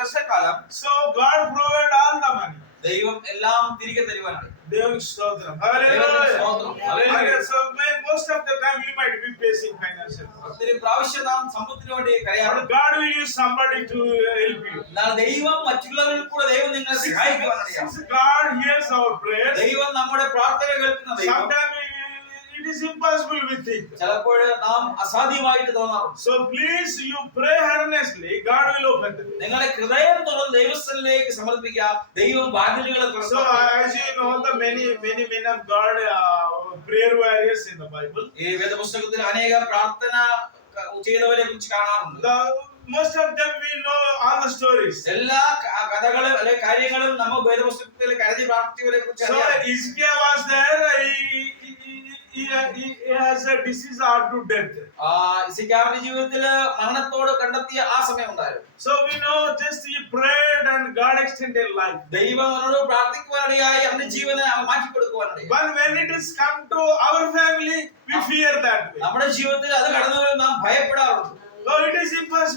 വർഷക്കാലം. So God provide all the money. ദൈവം എല്ലാം തിരികെ തരുവാനാണ്. దేవునికి స్తోత్రం. Hallelujah. Hallelujah. So most of the time we might be facing financial problems. ഒത്തിരി പ്രാവശ്യം നാം സമ്പത്തിന് വേണ്ടി കരയാറുണ്ട്. But God will use somebody to help you. എന്നാൽ ദൈവം മറ്റുള്ളവരിൽ കൂടെ ദൈവം നിങ്ങളെ സഹായിക്കുവാനാണ്. Since God hears our prayers, ദൈവം നമ്മുടെ പ്രാർത്ഥന കേൾക്കുന്ന ദൈവം. sometimes it is impossible we think. ചിലപ്പോൾ നാം അസാധ്യമായിട്ട് തോന്നാറുണ്ട്. So please you pray earnestly, God will open them. നിങ്ങളെ ഹൃദയം തുറന്ന് ദൈവസ്ഥലിലേക്ക് സമർപ്പിക്കുക. ദൈവം വാതിലുകളെ So as you know, the many men of God prayer warriors in the Bible. ഈ വേദപുസ്തകത്തിൽ അനേക പ്രാർത്ഥന ചെയ്തവരെ കുറിച്ച് കാണാറുണ്ട്. Most of them we know all the stories. എല്ലാ കഥകളും അല്ലെ കാര്യങ്ങളും നമ്മൾ വേദപുസ്തകത്തിൽ കരുതി പ്രാർത്ഥിച്ചവരെ കുറിച്ച് So അറിയാം. Ezekiel was there. He has a disease or to death. ഇസയ്യാവിന്റെ ജീവിതത്തിൽ മരണത്തോട് കണ്ടെത്തിയ ആ സമയം ഉണ്ടായിരുന്നു. So we know just he prayed and God extended life. ദൈവം അവനോട് പ്രാർത്ഥിക്കുവാനിടയായി അവന്റെ ജീവനെ മാറ്റി കൊടുക്കുവാനിടയായി. But when it is come to our family, we fear that way. നമ്മുടെ ജീവിതത്തിൽ അത് കടന്നു വരും നാം ഭയപ്പെടാറുണ്ട്. So it is impossible.